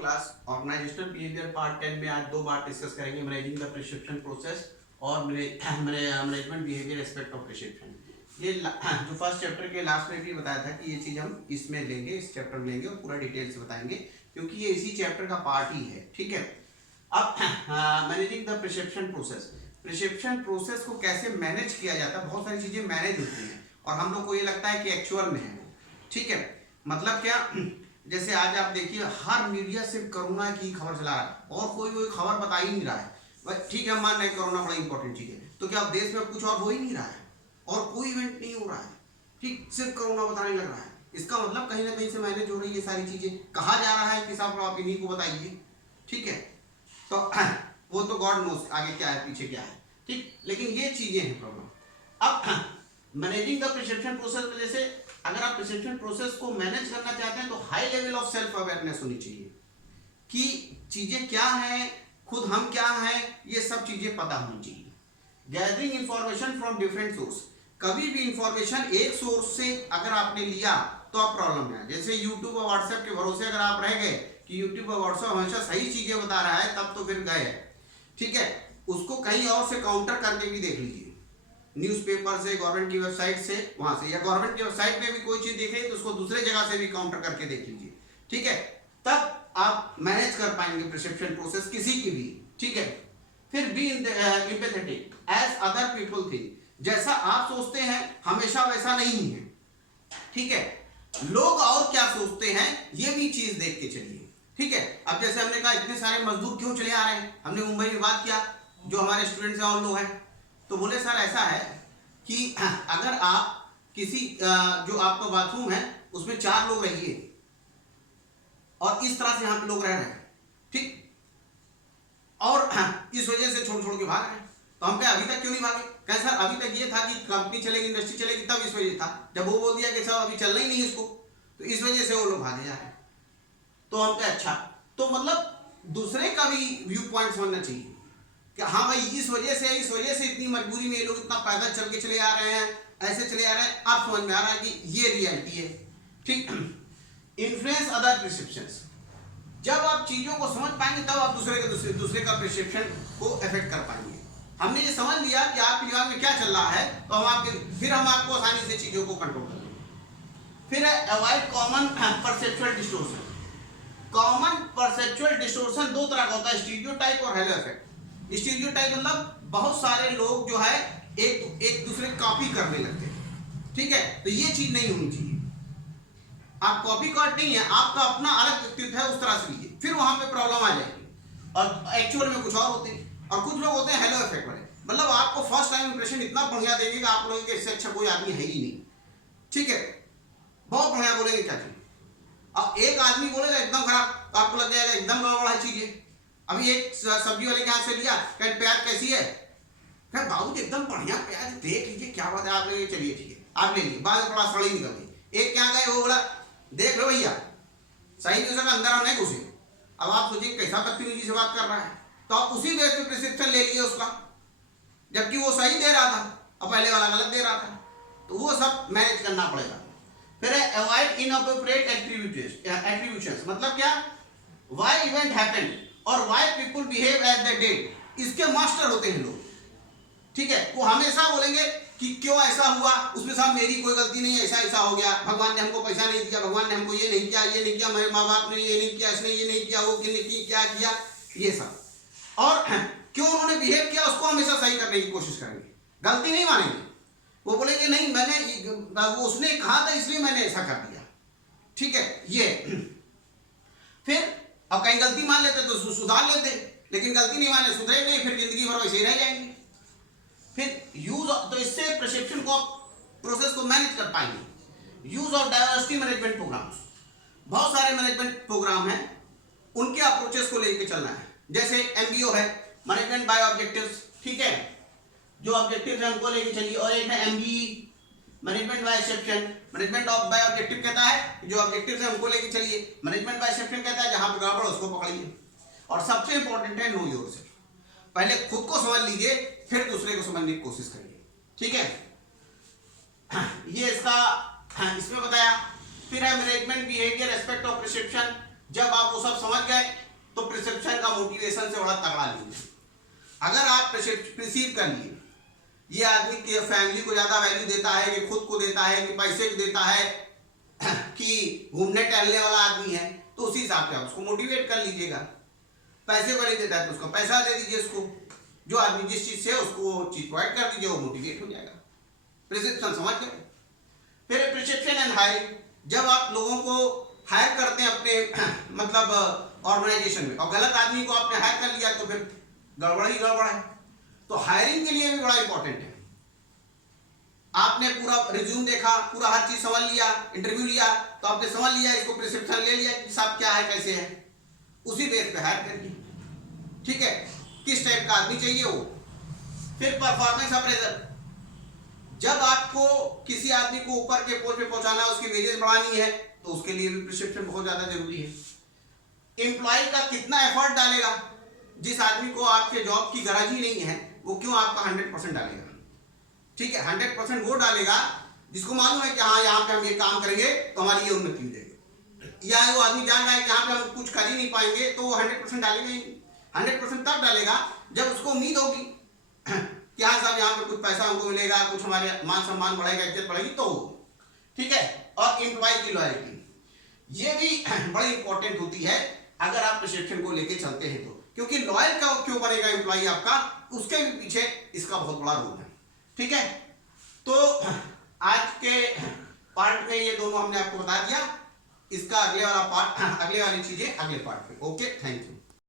Class organisational behaviour part 10 में आज दो बार डिस्कस करेंगे, मैनेजिंग द प्रिस्क्रिप्शन प्रोसेस और management behaviour aspect of prescription. ये जो फर्स्ट चैप्टर के लास्ट में भी बताया था कि ये चीज़ हम इसमें लेंगे, इस चैप्टर में लेंगे और पूरा डिटेल से बताएंगे क्योंकि ये इसी चैप्टर का पार्ट ही है। ठीक है, अब managing the prescription process, prescription process को कैसे मैनेज किया जाता है। बहुत सारी चीज़ें मैनेज होती हैं और हम लोग को ये लगता है कि एक्चुअल में है। ठीक है, मतलब क्या, जैसे आज आप देखिए हर मीडिया सिर्फ कोरोना की खबर चला रहा है और कोई खबर बता ही नहीं रहा है। ठीक है, मान रहे हैं कोरोना बड़ा इंपॉर्टेंट चीज़ है, तो क्या देश में कुछ और हो ही नहीं रहा है और कोई इवेंट नहीं हो रहा है। ठीक, सिर्फ कोरोना बताने लग रहा है, इसका मतलब कहीं ना कहीं से मैनेज हो रही है सारी चीज़ें। कहा जा रहा है कि साहब आप इन्हीं को बताइए। ठीक है, तो वो तो गॉड नोस आगे क्या है पीछे क्या है। ठीक, लेकिन ये चीज़ें हैं प्रॉब्लम। अब मैनेजिंग द प्रिस्क्रिप्शन प्रोसेस में जैसे अगर आप प्रिस्क्रिप्शन प्रोसेस को मैनेज करना चाहते हैं तो high level of self awareness होनी चाहिए कि चीजें क्या हैं, खुद हम क्या हैं, ये सब चीजें पता होनी चाहिए। Gathering information from different source, कभी भी इंफॉर्मेशन एक सोर्स से अगर आपने लिया तो आप प्रॉब्लम है। जैसे यूट्यूब और व्हाट्सएप के भरोसे अगर आप रह गए कि यूट्यूब और व्हाट्सएप हमेशा सही चीजें बता रहा है, तब तो फिर गए। ठीक है, उसको कहीं और से काउंटर करके भी देख लीजिए, न्यूज़पेपर से, गवर्नमेंट की वेबसाइट से, वहां से, या गवर्नमेंट की वेबसाइट में भी कोई चीज देखे तो उसको दूसरे जगह से भी काउंटर करके देख लीजिए। ठीक है, तब आप मैनेज कर पाएंगे प्रिस्क्रिप्शन प्रोसेस किसी की भी। ठीक है, फिर be empathetic as other people think, जैसा आप सोचते हैं हमेशा वैसा नहीं है। ठीक है, लोग और क्या सोचते हैं ये भी चीज देख के चलिए। ठीक है, अब जैसे हमने कहा इतने सारे मजदूर क्यों चले आ रहे हैं, हमने मुंबई में बात किया, जो हमारे स्टूडेंट्स हैं और लोग हैं, तो बोले सर ऐसा है कि अगर आप किसी जो आपका बाथरूम है उसमें 4 लोग रहिए और इस तरह से यहाँ पे लोग रह रहे हैं, ठीक, और इस वजह से छोड़ छोड़ के भाग रहे हैं, तो हम कहे अभी तक क्यों नहीं भागे। कहे सर अभी तक ये था कि कंपनी चलेगी, इंडस्ट्री चलेगी, तब इस वजह था। जब वो बोल दिया कि सर अभी चलना ही नहीं इसको, तो इस वजह से वो लोग भागे जा रहे हैं। तो हम कहे अच्छा, तो मतलब दूसरे का भी व्यू पॉइंट समझना चाहिए कि हाँ भाई इस वजह से इतनी मजबूरी में ये लोग इतना पैदल चल के चले आ रहे हैं, ऐसे चले आ रहे हैं। आप समझ में आ रहा है कि ये रियलिटी है। ठीक, इन्फ्लुएंस अदर प्रिस्क्रिप्शंस, जब आप चीजों को समझ पाएंगे तब आप दूसरे का प्रिस्क्रिप्शन को इफेक्ट कर पाएंगे। हमने ये समझ लिया कि आपके दिमाग में क्या चल रहा है, तो फिर हम आपको आसानी से चीजों को कंट्रोल कर लेंगे। फिर है avoid common perceptual distortion. Common perceptual distortion दो तरह का होता है, स्टीरियोटाइप और हेलो इफेक्ट। स्टीरियोटाइप मतलब बहुत सारे लोग जो है एक दूसरे कॉपी करने लगते हैं। ठीक है, तो ये चीज नहीं होनी चाहिए। आप कॉपी कट नहीं है, आपका अपना अलग व्यक्तित्व है, उस तरह से लीजिए, फिर वहां पे प्रॉब्लम आ जाएगी। और एक्चुअल में कुछ और होते हैं, और कुछ लोग होते हैं हेलो इफेक्ट वाले, मतलब आपको फर्स्ट टाइम इंप्रेशन इतना बढ़िया देंगे कि आप लोगों के इससे अच्छा कोई आदमी है ही नहीं। ठीक है, बहुत बढ़िया बोलेंगे क्या चीज, अब एक आदमी बोलेगा एकदम खराब, तो आपको लग जाएगा एकदम गड़बड़ है चीजें। अभी एक सब्जी वाले के हाथ से लिया, कह प्याज कैसी है, कह बाबू जी एकदम बढ़िया प्याज, देख लीजिए क्या बात है, आप ले चलिए, ठीक है आप ले लीजिए, बाद में थोड़ा सड़ी निकल गई। एक क्या गए, वो बोला देख लो भैया सही नहीं उसका, अंदर हम नहीं घुसे। अब आप सोचिए कैसा बदतमीजी से बात कर रहा है, तो आप उसी बेस पे प्रिस्क्रिप्शन ले लिए उसका, जबकि वो सही दे रहा था और पहले वाला गलत दे रहा था। तो वो सब मैनेज करना पड़ेगा। फिर है अवॉइड इनअप्रोप्रिएट एट्रीब्यूशंस, मतलब क्या, व्हाई इवेंट हैपेंड और why people behave as they did, इसके मास्टर होते हैं लोग। ठीक है, वो हमेशा बोलेंगे कि क्यों ऐसा हुआ, उसमें साहब मेरी कोई गलती नहीं है, ऐसा ऐसा हो गया, भगवान ने हमको पैसा नहीं दिया, भगवान ने हमको ये नहीं किया, मेरे माँ बाप ने ये नहीं किया, इसने ये नहीं किया, वो क्या किया, ये सब। और क्यों उन्होंने बिहेव किया उसको हमेशा सही करने की कोशिश करेंगे, गलती नहीं मानेंगे। वो बोलेंगे नहीं मैंने, वो उसने कहा था इसलिए मैंने ऐसा कर दिया। ठीक है, ये फिर अब कहीं गलती मान लेते तो सुधार लेते, लेकिन गलती नहीं माने, सुधरे नहीं, फिर जिंदगी भर वैसे ही रह जाएंगे। फिर यूज, तो इससे प्रिस्क्रिप्शन को प्रोसेस को मैनेज कर पाएंगे। Use of diversity management programmes, बहुत सारे मैनेजमेंट प्रोग्राम हैं, उनके अप्रोचेस को लेकर चलना है। जैसे MBO है, मैनेजमेंट बाय ऑब्जेक्टिव्स, ठीक है, जो ऑब्जेक्टिव है उनको लेके चलिए। और एक है MBE, management by exception. Management by objective कहता है जो ऑब्जेक्टिव है उनको लेके चलिए, मैनेजमेंट बाय एक्सेप्शन कहता है जहां पर गड़बड़ उसको पकड़िए। और सबसे इंपॉर्टेंट है नो योरसेल्फ, पहले खुद को समझ लीजिए फिर दूसरे को समझने की कोशिश करिए। ठीक है, ये इसका इसमें बताया। फिर है management behaviour aspect of prescription, जब आप वो सब समझ गए तो प्रिसेप्शन का मोटिवेशन से बड़ा तगड़ा लीजिए। अगर आप प्रिसीव कर लिए ये आदमी के फैमिली को ज्यादा वैल्यू देता है कि खुद को देता है कि पैसे को देता है कि घूमने टहलने वाला आदमी है, तो उसी हिसाब से आप उसको मोटिवेट कर लीजिएगा। पैसे को नहीं देता है तो उसको पैसा दे दीजिए। उसको जो आदमी जिस चीज से उसको वो चीज प्रोवाइड कर दीजिए, वो मोटिवेट हो जाएगा। प्रिसेप्शन समझ गए। फिर प्रिसेप्शन एंड हायरिंग, जब आप लोगों को हायर करते हैं अपने मतलब ऑर्गेनाइजेशन में और गलत आदमी को आपने हायर कर लिया तो फिर गड़बड़ ही गड़बड़ है। तो हायरिंग के लिए भी बड़ा इंपॉर्टेंट है। आपने पूरा रिज्यूम देखा, पूरा हर चीज समझ लिया, इंटरव्यू लिया, तो आपने समझ लिया, इसको प्रिस्क्रिप्शन ले लिया कि साहब क्या है कैसे है, उसी बेस पे हायर करिए। ठीक है, किस टाइप का आदमी चाहिए वो। फिर परफॉर्मेंस अप्रेजल, जब आपको किसी आदमी को ऊपर के पोस्ट पे पहुंचाना है, उसकी वेजेस बढ़ानी है, तो उसके लिए भी प्रिस्क्रिप्शन बहुत ज्यादा जरूरी है। एम्प्लॉय का कितना एफर्ट डालेगा, जिस आदमी को आपके जॉब की गरज ही नहीं है वो क्यों आपका 100% डालेगा। ठीक है, 100% वो डालेगा जिसको मालूम है कि हाँ यहाँ पे हम ये काम करेंगे तो हमारी ये उन्नति हो जाएगी। या वो आदमी जान रहा है कि यहाँ पे हम कुछ कर ही नहीं पाएंगे, तो वो 100% डालेगा ही। 100% तब डालेगा जब उसको उम्मीद होगी कि हाँ साहब यहाँ पे कुछ पैसा हमको मिलेगा, कुछ हमारे मान सम्मान बढ़ेगा, इज्जत बढ़ेगी, तो ठीक है। और एम्प्लॉय की लॉयल्टी, ये भी बड़ी इंपॉर्टेंट होती है अगर आप प्रशिक्षण को लेके चलते हैं तो, क्योंकि लॉयल क्यों बनेगा एम्प्लॉय आपका, उसके भी पीछे इसका बहुत बड़ा रोल है। ठीक है, तो आज के पार्ट में ये दोनों हमने आपको बता दिया। इसका अगले वाला पार्ट, अगले वाली चीजें अगले पार्ट में। Okay, thank you.